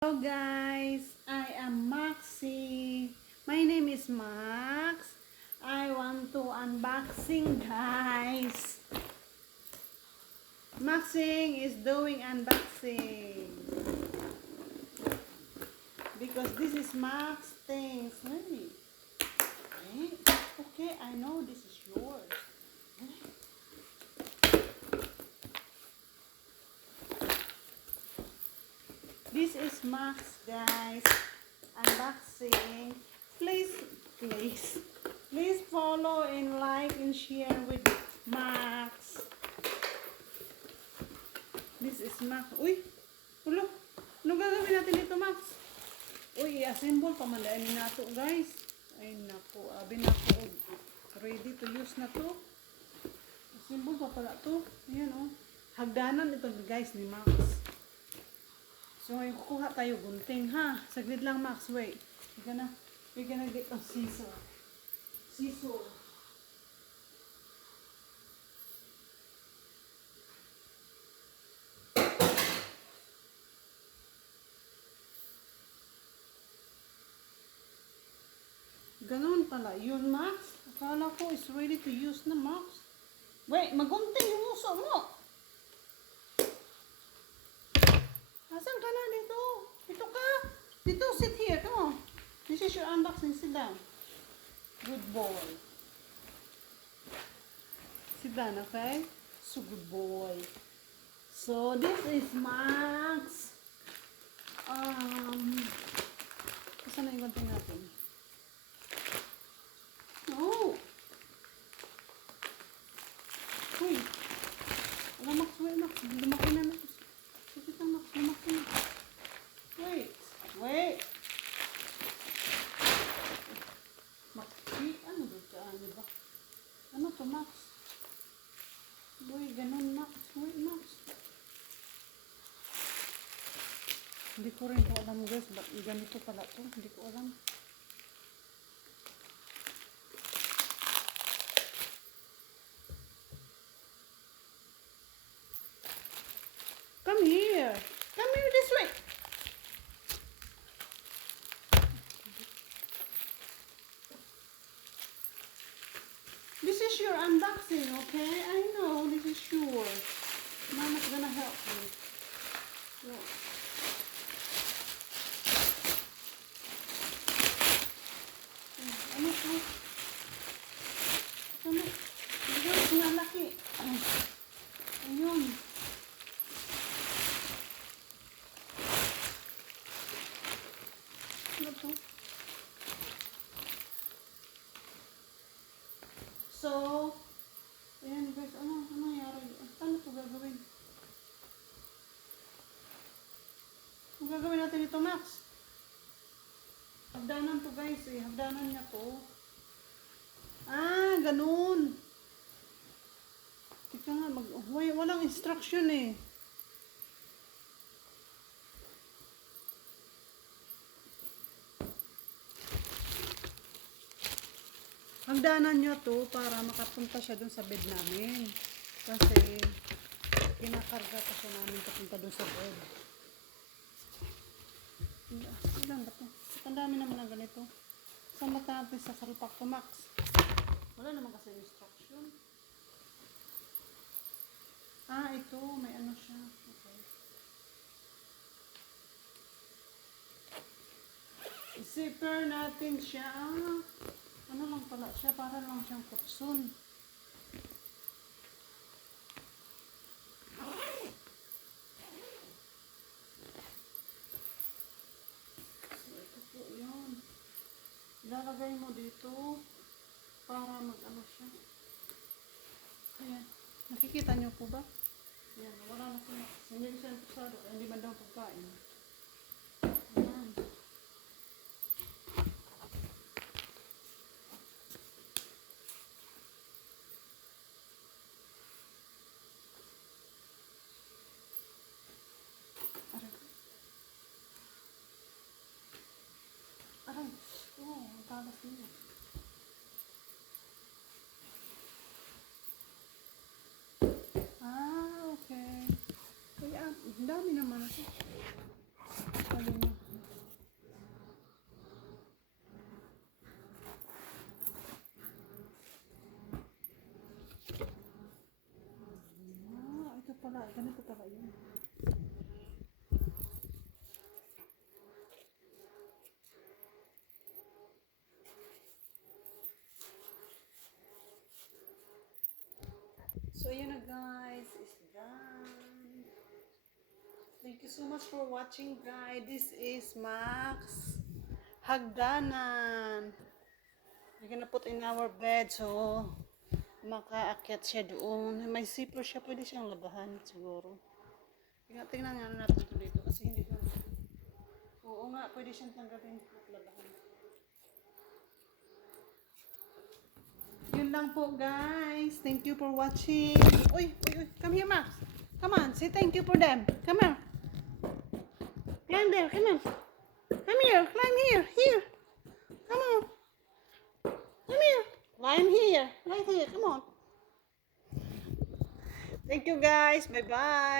Hello guys, I am Maxi. My name is Max. I want to unboxing guys. Maxing is doing unboxing. Because this is Max things. Hey. Hey. Okay, I know this is yours. This is Max guys. Unboxing. Please follow and like and share with Max. This is Max. Uy! Ulo! Ano gagawin natin dito, Max? Uy, i-assemble pa man dahil nato, guys. Ay, naku. Abi na ko. Ready to use na to. Assemble pa pala to. Ayan, oh. Hagdanan ito, guys, ni Max. So, ngayon kukuha tayo gunting, ha? Saglit lang, Max. Wait. We're gonna get a scissor. Scissor. Ganon pala. Yun, Max. Akala ko is ready to use na, Max. Wait, magunting yung uso mo. Asan ka na dito? Dito ka. Dito, sit here. Come on. This is your unboxing. Sit down. Good boy. Sit down, okay? So, good boy. So, this is Max. Saan na yung gunting natin? Oh! Uy! Wala, Max. Wait, Max. Lumaki na, Max. Sige lang, Max. Lumaki na. Wait. Wait. Max, ano ba? Ano ba? Ano to, Max? Uy, ganun, Max. Wait, Max. Hindi ko rin po alam, guys. Ba't ganito pala to? Hindi ko alam. Come here. Come here this way. This is your unboxing, okay? I know this is yours. Mama's gonna help you. So. Ano to? Ano? Ito, malaki. Ayun. Ano to? So, ayan guys, ano nangyari? Paano ito gagawin? Ano gagawin natin ito, Max? Hagdanan to guys eh. Hagdanan niya to. Ah, ganun. Tika nga, walang instruction eh. Hagdanan niya to para makapunta siya dun sa bed namin. Kasi, kinakarga pa siya namin papunta dun sa bed. Ilan ba to? Ang dami naman ng ganito. Saan ba natin sa salpak to, Max? Wala naman kasi instruction. Ah, ito. May ano siya. Okay. Zipper natin siya. Ano lang pala siya? Para lang siyang kutsun. Ilalagay mo dito para mag-ano siya. Ayan. Nakikita niyo po ba? Ayan. Wala na siya. Hindi siya pusado. Hindi man daw pagkain. Ayan. Aray. Aray. Oh, ang talas niya. Ah, okay. Kaya, ang dami naman ito. Alin na. Ganito pala yun. So, yun na guys. It's done. Thank you so much for watching, guys. This is Max Hagdanan. We're gonna put in our bed so makaakyat siya doon. May zipper siya. Pwede siyang labahan siguro. Tingnan nga natin ito dito kasi hindi ko. Oo nga, pwede siyang tanggapin at labahan. Yun lang po, guys. Thank you for watching. Uy, uy, uy. Come here, Max. Come on, say thank you for them. Come here. Climb there, come on. Come here, climb here, here. Come on. Come here. Climb here, right here, come on. Thank you guys, bye-bye.